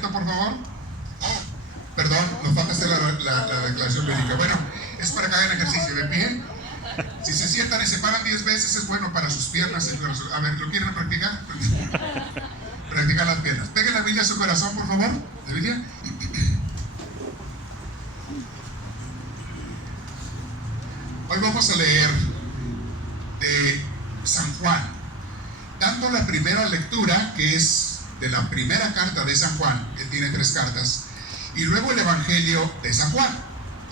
Por favor. Perdón, nos falta hacer la declaración médica. Bueno, es para que hagan ejercicio de pie. Si se sientan y se paran 10 veces es bueno para sus piernas. A ver, ¿lo quieren practicar? Practicar las piernas. Peguen la Biblia a su corazón, por favor. ¿La Biblia? Hoy vamos a leer de San Juan, dando la primera lectura, que es de la primera carta de San Juan, que tiene 3 cartas, y luego el Evangelio de San Juan,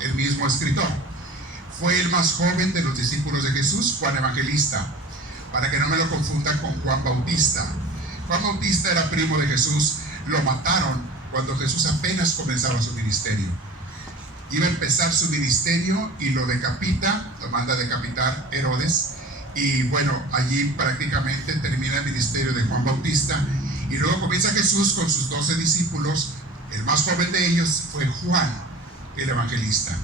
el mismo escritor. Fue el más joven de los discípulos de Jesús, Juan Evangelista, para que no me lo confundan con Juan Bautista. Juan Bautista era primo de Jesús, lo mataron cuando Jesús apenas comenzaba su ministerio. Iba a empezar su ministerio y lo decapita, lo manda a decapitar Herodes, y bueno, allí prácticamente termina el ministerio de Juan Bautista. Y luego comienza Jesús con sus 12 discípulos. El más joven de ellos fue Juan, el evangelista.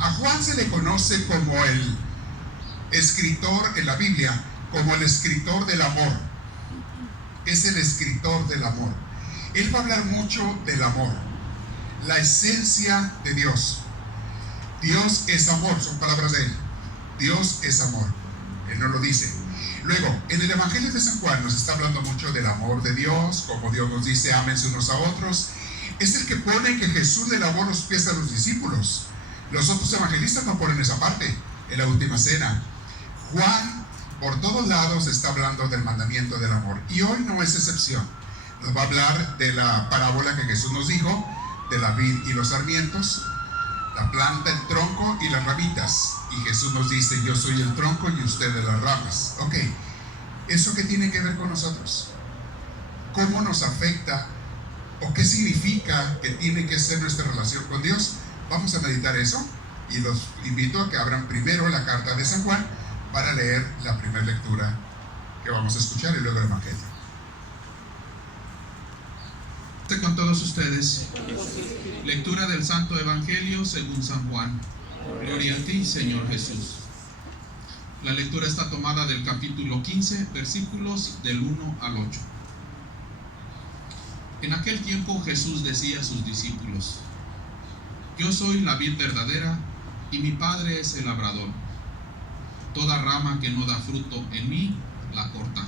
A Juan se le conoce como el escritor en la Biblia, como el escritor del amor. Es el escritor del amor. Él va a hablar mucho del amor, la esencia de Dios. Dios es amor, son palabras de él. Dios es amor. Él no lo dice. Luego, en el Evangelio de San Juan nos está hablando mucho del amor de Dios, como Dios nos dice, ámense unos a otros. Es el que pone que Jesús le lavó los pies a los discípulos. Los otros evangelistas no ponen esa parte en la última cena. Juan, por todos lados, está hablando del mandamiento del amor. Y hoy no es excepción. Nos va a hablar de la parábola que Jesús nos dijo, de la vid y los sarmientos, la planta, el tronco y las ramitas. Y Jesús nos dice, yo soy el tronco y ustedes las ramas. Ok, ¿eso qué tiene que ver con nosotros? ¿Cómo nos afecta o qué significa que tiene que ser nuestra relación con Dios? Vamos a meditar eso y los invito a que abran primero la carta de San Juan para leer la primera lectura que vamos a escuchar y luego el Evangelio. Con todos ustedes, lectura del Santo Evangelio según San Juan. Gloria a ti, Señor Jesús. La lectura está tomada del capítulo 15, versículos del 1 al 8. En aquel tiempo Jesús decía a sus discípulos: yo soy la vid verdadera y mi Padre es el labrador. Toda rama que no da fruto en mí, la corta,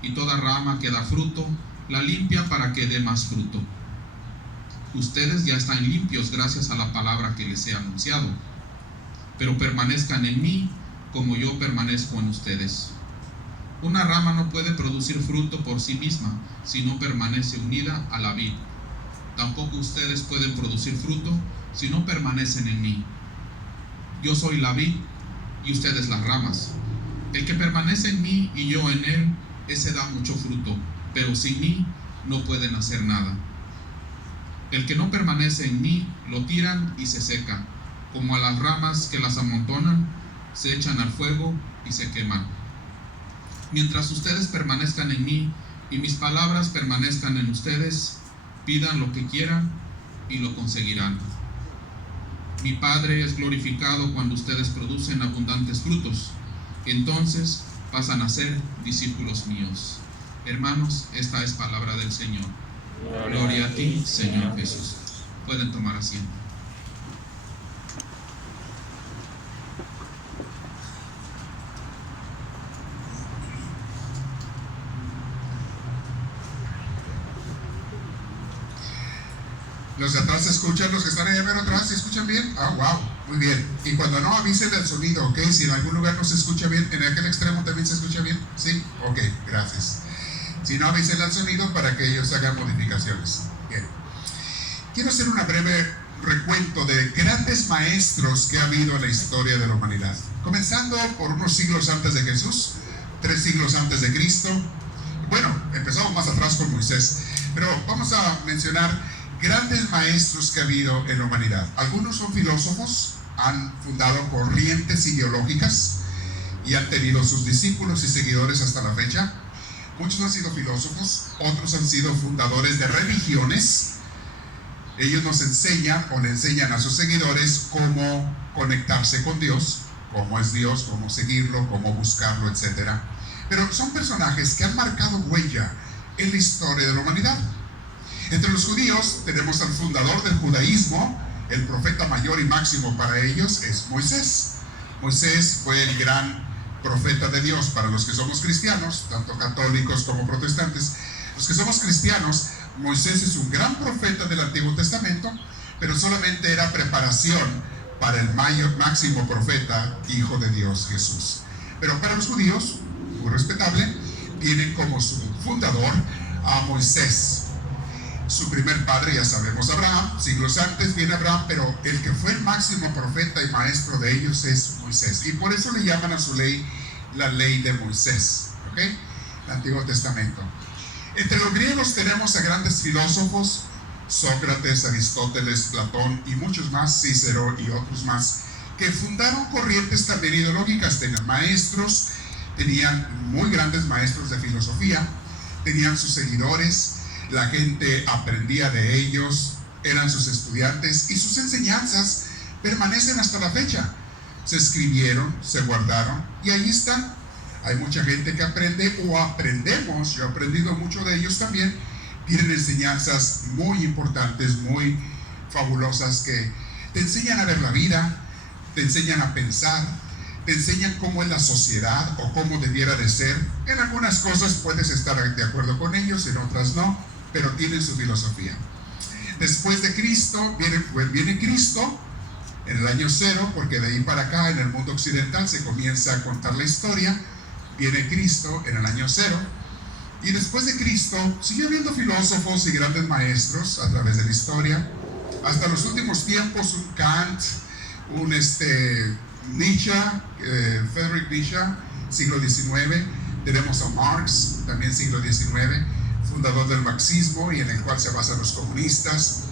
y toda rama que da fruto, la limpia para que dé más fruto. Ustedes ya están limpios gracias a la palabra que les he anunciado, pero permanezcan en mí como yo permanezco en ustedes. Una rama no puede producir fruto por sí misma si no permanece unida a la vid. Tampoco ustedes pueden producir fruto si no permanecen en mí. Yo soy la vid y ustedes las ramas. El que permanece en mí y yo en él, ese da mucho fruto, pero sin mí no pueden hacer nada. El que no permanece en mí, lo tiran y se seca, como a las ramas que las amontonan, se echan al fuego y se queman. Mientras ustedes permanezcan en mí y mis palabras permanezcan en ustedes, pidan lo que quieran y lo conseguirán. Mi Padre es glorificado cuando ustedes producen abundantes frutos. Entonces pasan a ser discípulos míos. Hermanos, esta es palabra del Señor. Gloria a ti, Señor Jesús. Pueden tomar asiento. Los de atrás se escuchan, los que están allá ver atrás, ¿se escuchan bien? Ah, wow, muy bien. Y cuando no, avisen el sonido, ¿ok? Si en algún lugar no se escucha bien, ¿en aquel extremo también se escucha bien? Sí, ok, gracias. Si no, avisen el sonido para que ellos hagan modificaciones. Bien. Quiero hacer una breve recuento de grandes maestros que ha habido en la historia de la humanidad. Comenzando por unos siglos antes de Jesús, 3 siglos antes de Cristo. Bueno, empezamos más atrás con Moisés, pero vamos a mencionar grandes maestros que ha habido en la humanidad. Algunos son filósofos, han fundado corrientes ideológicas y han tenido sus discípulos y seguidores hasta la fecha. Muchos han sido filósofos, otros han sido fundadores de religiones. Ellos nos enseñan o le enseñan a sus seguidores cómo conectarse con Dios, cómo es Dios, cómo seguirlo, cómo buscarlo, etc. Pero son personajes que han marcado huella en la historia de la humanidad. Entre los judíos tenemos al fundador del judaísmo, el profeta mayor y máximo para ellos es Moisés. Moisés fue el gran profeta de Dios para los que somos cristianos, tanto católicos como protestantes. Los que somos cristianos, Moisés es un gran profeta del Antiguo Testamento, pero solamente era preparación para el máximo profeta, Hijo de Dios, Jesús. Pero para los judíos, muy respetable, tienen como su fundador a Moisés. Su primer padre, ya sabemos, Abraham. Siglos antes viene Abraham, pero el que fue el máximo profeta y maestro de ellos es Moisés. Y por eso le llaman a su ley la ley de Moisés, ¿ok? El Antiguo Testamento. Entre los griegos tenemos a grandes filósofos, Sócrates, Aristóteles, Platón y muchos más, Cícero y otros más, que fundaron corrientes también ideológicas. Tenían maestros, tenían muy grandes maestros de filosofía, tenían sus seguidores, la gente aprendía de ellos, eran sus estudiantes y sus enseñanzas permanecen hasta la fecha. Se escribieron, se guardaron y ahí están. Hay mucha gente que aprende o aprendemos, yo he aprendido mucho de ellos también. Tienen enseñanzas muy importantes, muy fabulosas que te enseñan a ver la vida, te enseñan a pensar, te enseñan cómo es la sociedad o cómo debiera de ser. En algunas cosas puedes estar de acuerdo con ellos, en otras no, pero tienen su filosofía. Después de Cristo, viene Cristo en el año 0, porque de ahí para acá en el mundo occidental se comienza a contar la historia. Viene Cristo en el año 0, y después de Cristo sigue habiendo filósofos y grandes maestros a través de la historia, hasta los últimos tiempos, un Kant, un Nietzsche, Friedrich Nietzsche, siglo XIX. Tenemos a Marx, también siglo XIX, fundador del marxismo y en el cual se basan los comunistas.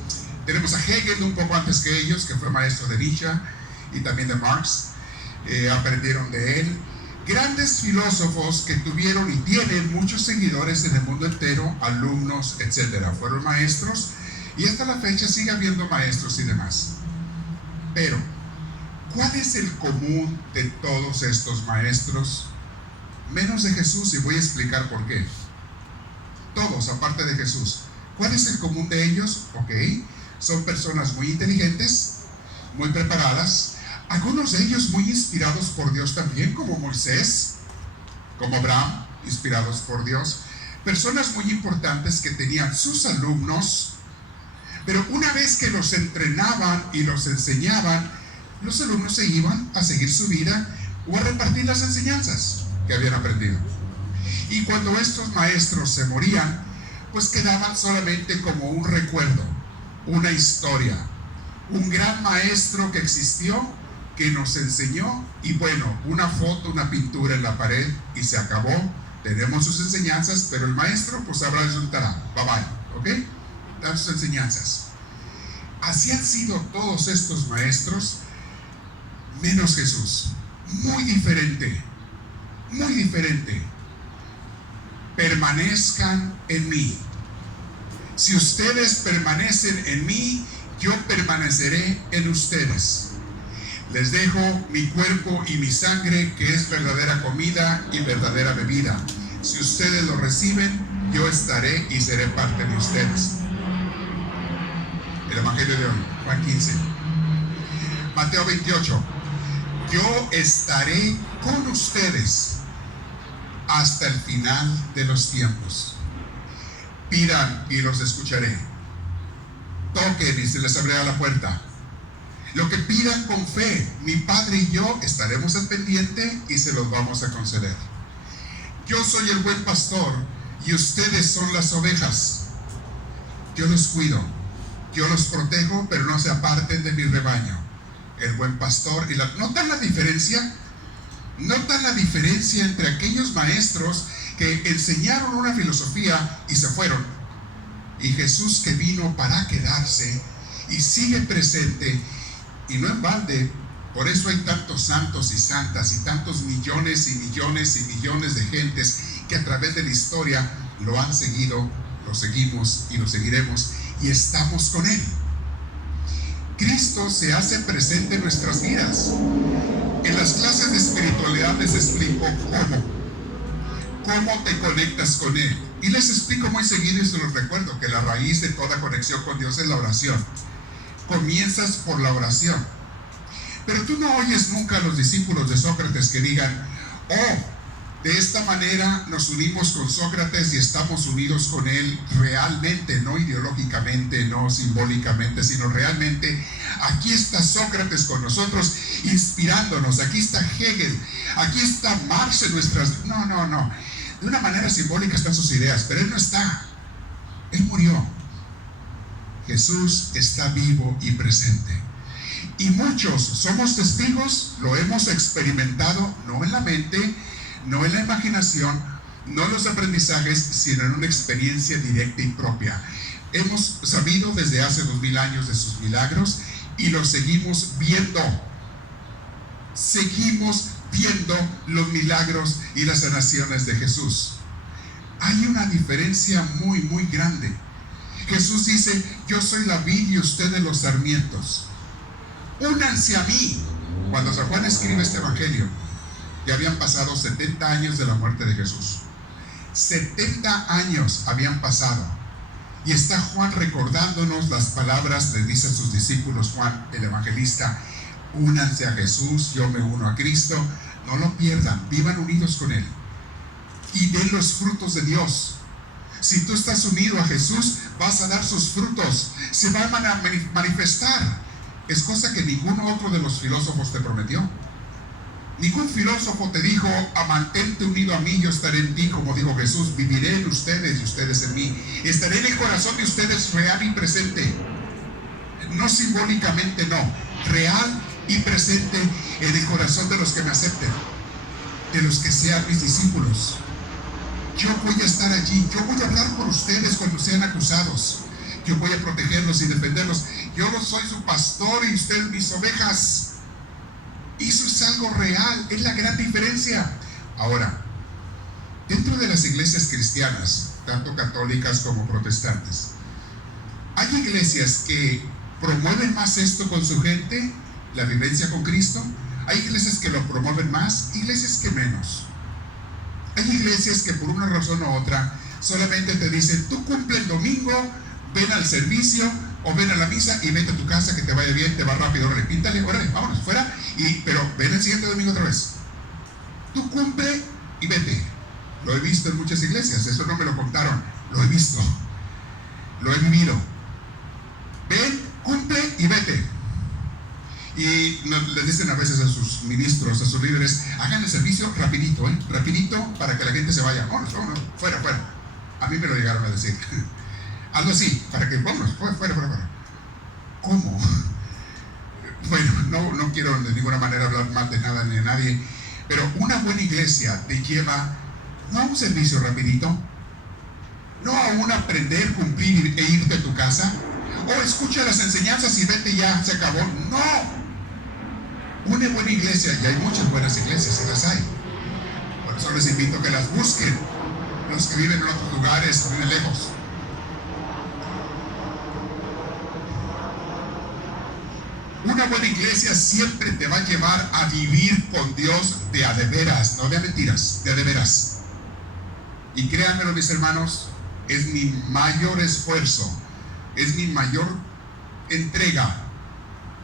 Tenemos a Hegel un poco antes que ellos, que fue maestro de Nietzsche y también de Marx. Aprendieron de él. Grandes filósofos que tuvieron y tienen muchos seguidores en el mundo entero, alumnos, etc. Fueron maestros y hasta la fecha sigue habiendo maestros y demás. Pero, ¿cuál es el común de todos estos maestros? Menos de Jesús, y voy a explicar por qué. Todos, aparte de Jesús. ¿Cuál es el común de ellos? Ok, son personas muy inteligentes, muy preparadas, algunos de ellos muy inspirados por Dios también, como Moisés, como Abraham, inspirados por Dios. Personas muy importantes que tenían sus alumnos, pero una vez que los entrenaban y los enseñaban, los alumnos se iban a seguir su vida o a repartir las enseñanzas que habían aprendido. Y cuando estos maestros se morían, pues quedaban solamente como un recuerdo, una historia, un gran maestro que existió, que nos enseñó, y bueno, una foto, una pintura en la pared y se acabó. Tenemos sus enseñanzas, pero el maestro pues habrá resultará, bye bye, ¿ok? Dan sus enseñanzas. Así han sido todos estos maestros, menos Jesús. Muy diferente, muy diferente. Permanezcan en mí. Si ustedes permanecen en mí, yo permaneceré en ustedes. Les dejo mi cuerpo y mi sangre, que es verdadera comida y verdadera bebida. Si ustedes lo reciben, yo estaré y seré parte de ustedes. El Evangelio de hoy, Juan 15. Mateo 28. Yo estaré con ustedes hasta el final de los tiempos. Pidan y los escucharé. Toquen y se les abrirá la puerta. Lo que pidan con fe, mi Padre y yo estaremos al pendiente y se los vamos a conceder. Yo soy el buen pastor y ustedes son las ovejas. Yo los cuido, yo los protejo, pero no se aparten de mi rebaño. El buen pastor y ¿notan la diferencia? ¿Notan la diferencia entre aquellos maestros que enseñaron una filosofía y se fueron? Y Jesús, que vino para quedarse y sigue presente. Y no en balde, por eso hay tantos santos y santas y tantos millones y millones y millones de gentes que a través de la historia lo han seguido, lo seguimos y lo seguiremos y estamos con Él. Cristo se hace presente en nuestras vidas. En las clases de espiritualidad les explico cómo te conectas con Él. Y les explico muy seguido y se los recuerdo que la raíz de toda conexión con Dios es la oración. Comienzas por la oración. Pero tú no oyes nunca a los discípulos de Sócrates que digan: oh, de esta manera nos unimos con Sócrates y estamos unidos con él realmente, no ideológicamente, no simbólicamente, sino realmente. Aquí está Sócrates con nosotros inspirándonos, aquí está Hegel, aquí está Marx en nuestras... No. De una manera simbólica están sus ideas, pero él no está. Él murió. Jesús está vivo y presente. Y muchos somos testigos, lo hemos experimentado, no en la mente, no en la imaginación, no en los aprendizajes, sino en una experiencia directa y propia. Hemos sabido desde hace 2000 años de sus milagros y los seguimos viendo. Seguimos viendo los milagros y las sanaciones de Jesús. Hay una diferencia muy, muy grande. Jesús dice: yo soy la vid y ustedes los sarmientos. Únanse a mí. Cuando San Juan escribe este evangelio, ya habían pasado 70 años de la muerte de Jesús. 70 años habían pasado. Y está Juan recordándonos las palabras, le dice a sus discípulos Juan, el evangelista: únanse a Jesús, yo me uno a Cristo. No lo pierdan, vivan unidos con Él. Y den los frutos de Dios. Si tú estás unido a Jesús, vas a dar sus frutos. Se van a manifestar. Es cosa que ningún otro de los filósofos te prometió. Ningún filósofo te dijo: mantente unido a mí, yo estaré en ti, como dijo Jesús. Viviré en ustedes y ustedes en mí. Estaré en el corazón de ustedes real y presente. No simbólicamente, no. Real y presente en el corazón de los que me acepten, de los que sean mis discípulos. Yo voy a estar allí. Yo voy a hablar por ustedes cuando sean acusados. Yo voy a protegerlos y defenderlos. Yo no soy su pastor y ustedes mis ovejas. Eso es algo real, es la gran diferencia. Ahora, dentro de las iglesias cristianas, tanto católicas como protestantes, hay iglesias que promueven más esto con su gente, la vivencia con Cristo. Hay iglesias que lo promueven más, iglesias que menos. Hay iglesias que por una razón u otra solamente te dicen: tú cumple el domingo, ven al servicio o ven a la misa y vete a tu casa, que te vaya bien, te va rápido, órale, píntale, órale, vámonos, fuera, pero ven el siguiente domingo otra vez. Tú cumple y vete. Lo he visto en muchas iglesias, eso no me lo contaron, lo he visto, lo he vivido. Ven, cumple y vete. Y les dicen a veces a sus ministros, a sus líderes: hagan el servicio rapidito, rapidito, para que la gente se vaya. Vámonos, fuera. A mí me lo llegaron a decir. Algo así, para que, vámonos, fuera. ¿Cómo? Bueno, no quiero de ninguna manera hablar mal de nada ni de nadie, pero una buena iglesia te lleva no a un servicio rapidito, no a un aprender, cumplir e irte a tu casa, o escucha las enseñanzas y vete, ya se acabó. No. Una buena iglesia, y hay muchas buenas iglesias, se las hay. Por eso les invito a que las busquen. Los que viven en otros lugares, viven lejos. Una buena iglesia siempre te va a llevar a vivir con Dios de a de veras, no de a mentiras, de a de veras. Y créanmelo, mis hermanos, es mi mayor esfuerzo, es mi mayor entrega,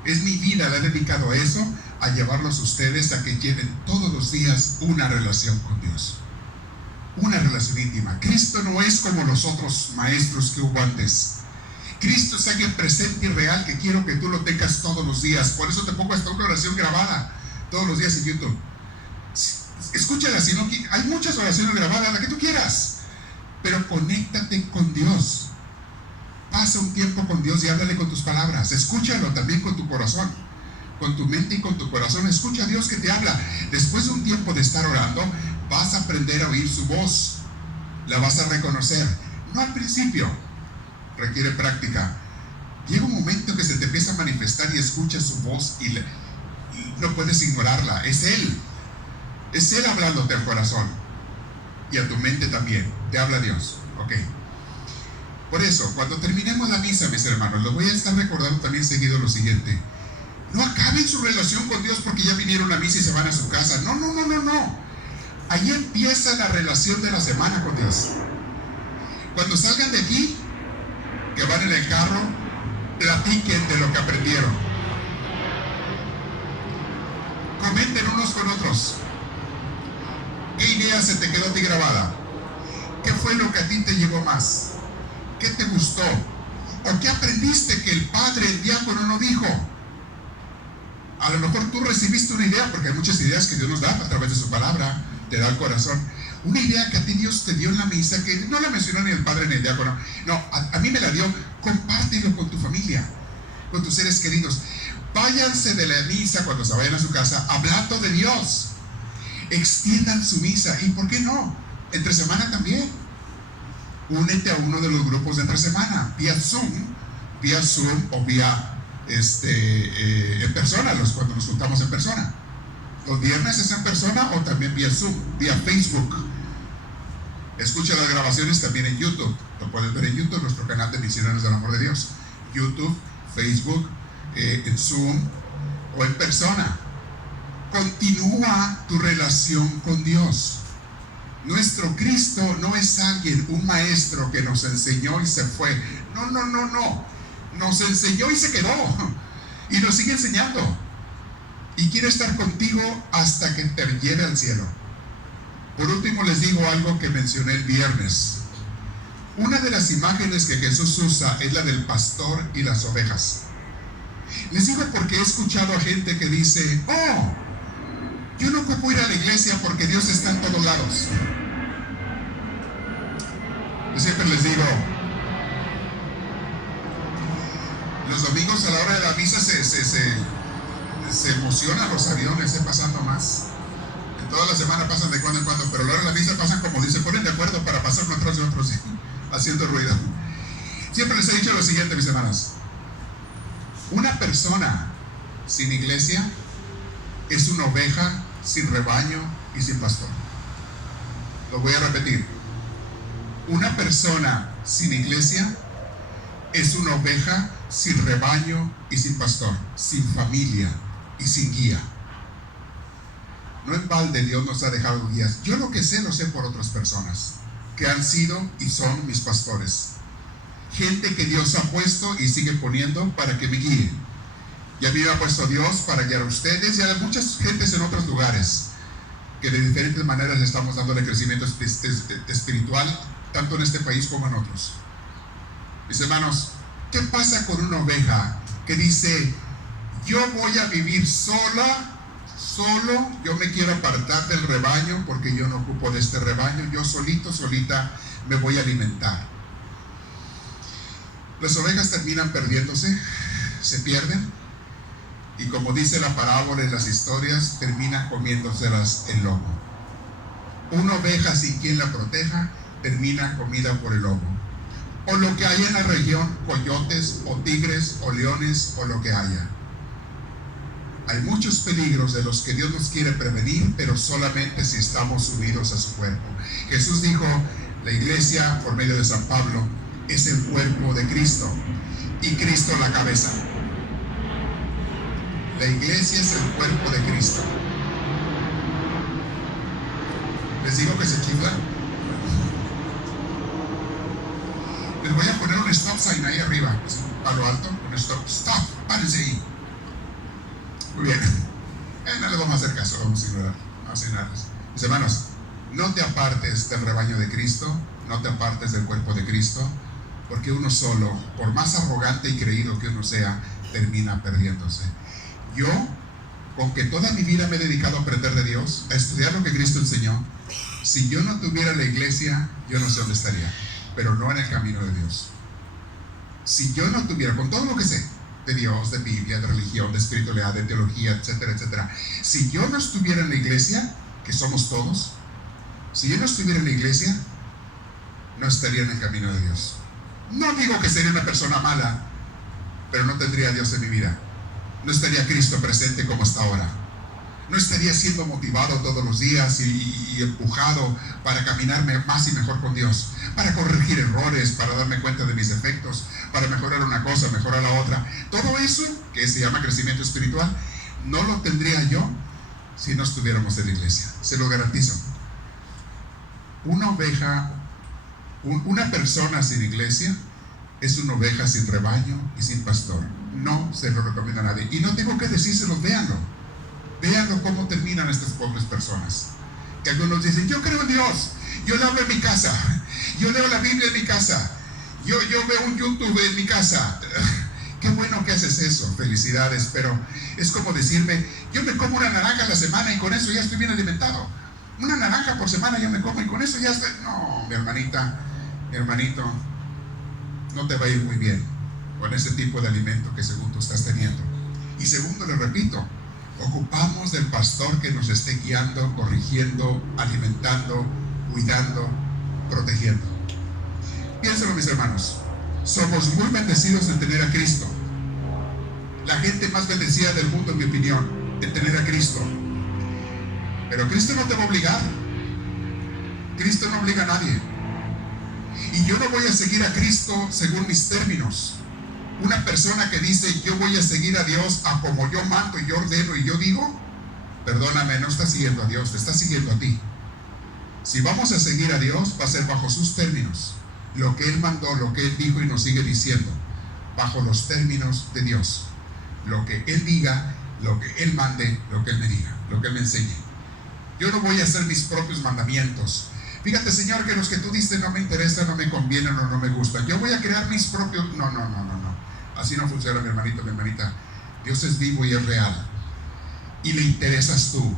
es mi vida, la he dedicado a eso, a llevarlos ustedes a que lleven todos los días una relación con Dios, una relación íntima. Cristo no es como los otros maestros que hubo antes. Cristo es alguien presente y real que quiero que tú lo tengas todos los días. Por eso te pongo hasta una oración grabada todos los días en YouTube. Escúchala, si no, hay muchas oraciones grabadas, la que tú quieras, pero conéctate con Dios. Pasa un tiempo con Dios y háblale con tus palabras. Escúchalo también con tu corazón, con tu mente y con tu corazón. Escucha a Dios que te habla. Después de un tiempo de estar orando, vas a aprender a oír su voz. La vas a reconocer. No al principio, requiere práctica. Llega un momento que se te empieza a manifestar y escuchas su voz y no puedes ignorarla. Es Él hablándote al corazón y a tu mente también. Te habla Dios. Ok. Por eso, cuando terminemos la misa, mis hermanos, les voy a estar recordando también seguido lo siguiente: no acaben su relación con Dios porque ya vinieron a misa y se van a su casa. No. Ahí empieza la relación de la semana con Dios. Cuando salgan de aquí, que van en el carro, platiquen de lo que aprendieron. Comenten unos con otros. ¿Qué idea se te quedó a ti grabada? ¿Qué fue lo que a ti te llegó más? ¿Qué te gustó? ¿O qué aprendiste que el padre, el diácono, no dijo? A lo mejor tú recibiste una idea, porque hay muchas ideas que Dios nos da a través de su palabra, te da el corazón. Una idea que a ti Dios te dio en la misa, que no la mencionó ni el padre ni el diácono. No, a mí me la dio. Compártelo con tu familia, con tus seres queridos. Váyanse de la misa cuando se vayan a su casa hablando de Dios. Extiendan su misa. ¿Y por qué no? Entre semana también. Únete a uno de los grupos de entre semana, vía Zoom o vía en persona, cuando nos juntamos en persona. Los viernes es en persona o también vía Zoom, vía Facebook. Escucha las grabaciones también en YouTube. Lo puedes ver en YouTube, nuestro canal de Misioneros del Amor de Dios. YouTube, Facebook, en Zoom o en persona. Continúa tu relación con Dios. Nuestro Cristo no es alguien, un maestro que nos enseñó y se fue. No. Nos enseñó y se quedó. Y nos sigue enseñando. Y quiere estar contigo hasta que te lleve al cielo. Por último les digo algo que mencioné el viernes. Una de las imágenes que Jesús usa es la del pastor y las ovejas. Les digo porque he escuchado a gente que dice: oh, yo no ocupo ir a la iglesia porque Dios está en todos lados. Yo siempre les digo, los domingos a la hora de la misa se emocionan los aviones, pasando más. En toda la semana pasan de cuando en cuando, pero a la hora de la misa pasan como se ponen de acuerdo para pasar uno atrás de otro, ¿sí? Haciendo ruido. Siempre les he dicho lo siguiente, mis hermanos: una persona sin iglesia es una oveja sin rebaño y sin pastor. Lo voy a repetir. Una persona sin iglesia es una oveja sin rebaño y sin pastor, sin familia y sin guía. No en balde Dios nos ha dejado guías. Yo lo que sé, lo sé por otras personas que han sido y son mis pastores. Gente que Dios ha puesto y sigue poniendo para que me guíe. Y a mí me ha puesto Dios para guiar a ustedes y a muchas gentes en otros lugares, que de diferentes maneras estamos dándole crecimiento espiritual, tanto en este país como en otros. Mis hermanos, ¿qué pasa con una oveja que dice: yo voy a vivir solo, yo me quiero apartar del rebaño porque yo no ocupo de este rebaño, yo solita me voy a alimentar? Las ovejas terminan perdiéndose, se pierden, y como dice la parábola en las historias, terminan comiéndoselas el lobo. Una oveja sin quien la proteja termina comida por el lobo, o lo que haya en la región, coyotes o tigres o leones o lo que haya. Hay muchos peligros de los que Dios nos quiere prevenir, pero solamente si estamos unidos a su cuerpo. Jesús dijo: la iglesia, por medio de San Pablo, es el cuerpo de Cristo y Cristo la cabeza. La iglesia es el cuerpo de Cristo. ¿Les digo que se chiflan? Les voy a poner un stop sign ahí arriba, a lo alto, un stop, párense ahí. Muy bien. No les vamos a hacer caso, vamos a ignorarles. Mis hermanos, no te apartes del rebaño de Cristo, no te apartes del cuerpo de Cristo, porque uno solo, por más arrogante y creído que uno sea, termina perdiéndose. Yo, con que toda mi vida me he dedicado a aprender de Dios, a estudiar lo que Cristo enseñó, si yo no tuviera la iglesia, yo no sé dónde estaría, pero no en el camino de Dios. Si yo no tuviera, con todo lo que sé de Dios, de Biblia, de religión, de espiritualidad, de teología, etcétera, etcétera, si yo no estuviera en la iglesia, que somos todos, si yo no estuviera en la iglesia, no estaría en el camino de Dios. No digo que sería una persona mala, pero no tendría a Dios en mi vida. No estaría Cristo presente como está ahora. No estaría siendo motivado todos los días y empujado para caminarme más y mejor con Dios, para corregir errores, para darme cuenta de mis defectos, para mejorar una cosa, mejorar la otra. Todo eso, que se llama crecimiento espiritual, no lo tendría yo si no estuviéramos en la iglesia. Se lo garantizo. Una oveja, Una persona sin iglesia es una oveja sin rebaño y sin pastor. No se lo recomiendo a nadie. Y no tengo que decírselo, véanlo. Véanlo cómo terminan estas pobres personas. Que algunos dicen, yo creo en Dios, yo le hablo en mi casa, yo leo la Biblia en mi casa, yo veo un YouTube en mi casa. Qué bueno que haces eso, felicidades, pero es como decirme, yo me como una naranja a la semana y con eso ya estoy bien alimentado. Una naranja por semana yo me como y con eso ya estoy... No, mi hermanita, mi hermanito, no te va a ir muy bien con ese tipo de alimento que según tú estás teniendo. Y segundo, le repito, ocupamos del pastor que nos esté guiando, corrigiendo, alimentando, cuidando, protegiendo. Piénselo, mis hermanos, somos muy bendecidos en tener a Cristo. La gente más bendecida del mundo, en mi opinión, en tener a Cristo. Pero Cristo no te va a obligar. Cristo no obliga a nadie. Y yo no voy a seguir a Cristo según mis términos. Una persona que dice, yo voy a seguir a Dios a como yo mando y yo ordeno y yo digo, perdóname, no estás siguiendo a Dios, te estás siguiendo a ti. Si vamos a seguir a Dios, va a ser bajo sus términos. Lo que Él mandó, lo que Él dijo y nos sigue diciendo, bajo los términos de Dios. Lo que Él diga, lo que Él mande, lo que Él me diga, lo que Él me enseñe. Yo no voy a hacer mis propios mandamientos. Fíjate, Señor, que los que tú diste no me interesan, no me convienen o no me gustan. Yo voy a crear mis propios... No. Así no funciona, mi hermanito, mi hermanita. Dios es vivo y es real. Y le interesas tú.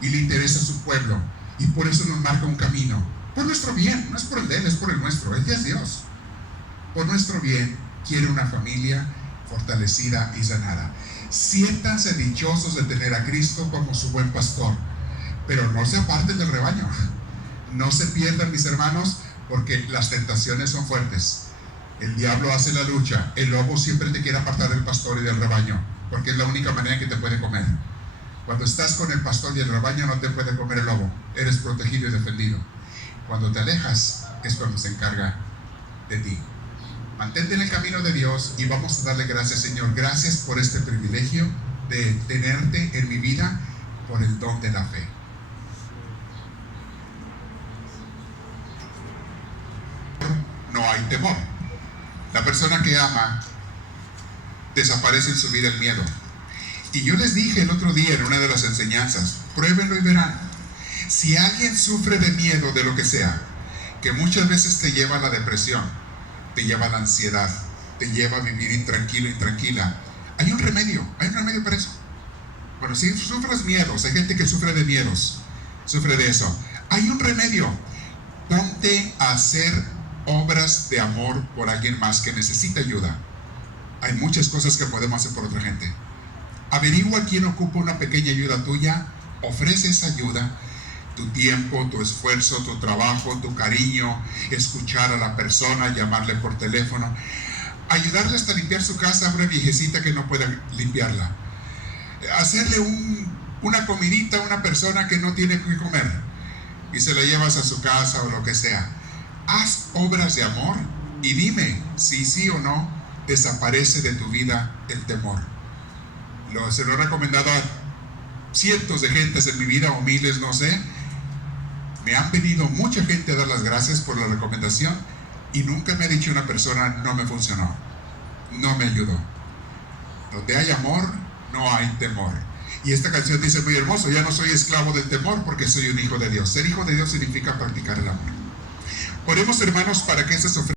Y le interesa su pueblo. Y por eso nos marca un camino. Por nuestro bien. No es por el de Él, es por el nuestro. Él ya es Dios. Por nuestro bien quiere una familia fortalecida y sanada. Siéntanse dichosos de tener a Cristo como su buen pastor. Pero no se aparten del rebaño. No se pierdan, mis hermanos, porque las tentaciones son fuertes. El diablo hace la lucha. El lobo siempre te quiere apartar del pastor y del rebaño, porque es la única manera que te puede comer. Cuando estás con el pastor y el rebaño no te puede comer el lobo. Eres protegido y defendido. Cuando te alejas es cuando se encarga de ti. Mantente en el camino de Dios y vamos a darle gracias, Señor. Gracias por este privilegio de tenerte en mi vida por el don de la fe. No hay temor. La persona que ama, desaparece en su vida el miedo. Y yo les dije el otro día en una de las enseñanzas, pruébenlo y verán. Si alguien sufre de miedo de lo que sea, que muchas veces te lleva a la depresión, te lleva a la ansiedad, te lleva a vivir intranquilo, intranquila, hay un remedio para eso. Bueno, si sufres miedos, hay gente que sufre de miedos, sufre de eso. Hay un remedio. Ponte a hacer obras de amor por alguien más que necesita ayuda. Hay muchas cosas que podemos hacer por otra gente. Averigua quién ocupa una pequeña ayuda tuya, ofrece esa ayuda, tu tiempo, tu esfuerzo, tu trabajo, tu cariño, escuchar a la persona, llamarle por teléfono, ayudarle hasta limpiar su casa a una viejecita que no pueda limpiarla, hacerle una comidita a una persona que no tiene que comer y se la llevas a su casa o lo que sea. Haz obras de amor y dime si sí o no desaparece de tu vida el temor. Se lo he recomendado a cientos de gentes en mi vida, o miles, no sé. Me han venido mucha gente a dar las gracias por la recomendación y nunca me ha dicho una persona, no me funcionó, no me ayudó. Donde hay amor, no hay temor. Y esta canción dice muy hermoso, ya no soy esclavo del temor porque soy un hijo de Dios. Ser hijo de Dios significa practicar el amor. Oremos, hermanos, para que esas ofrendas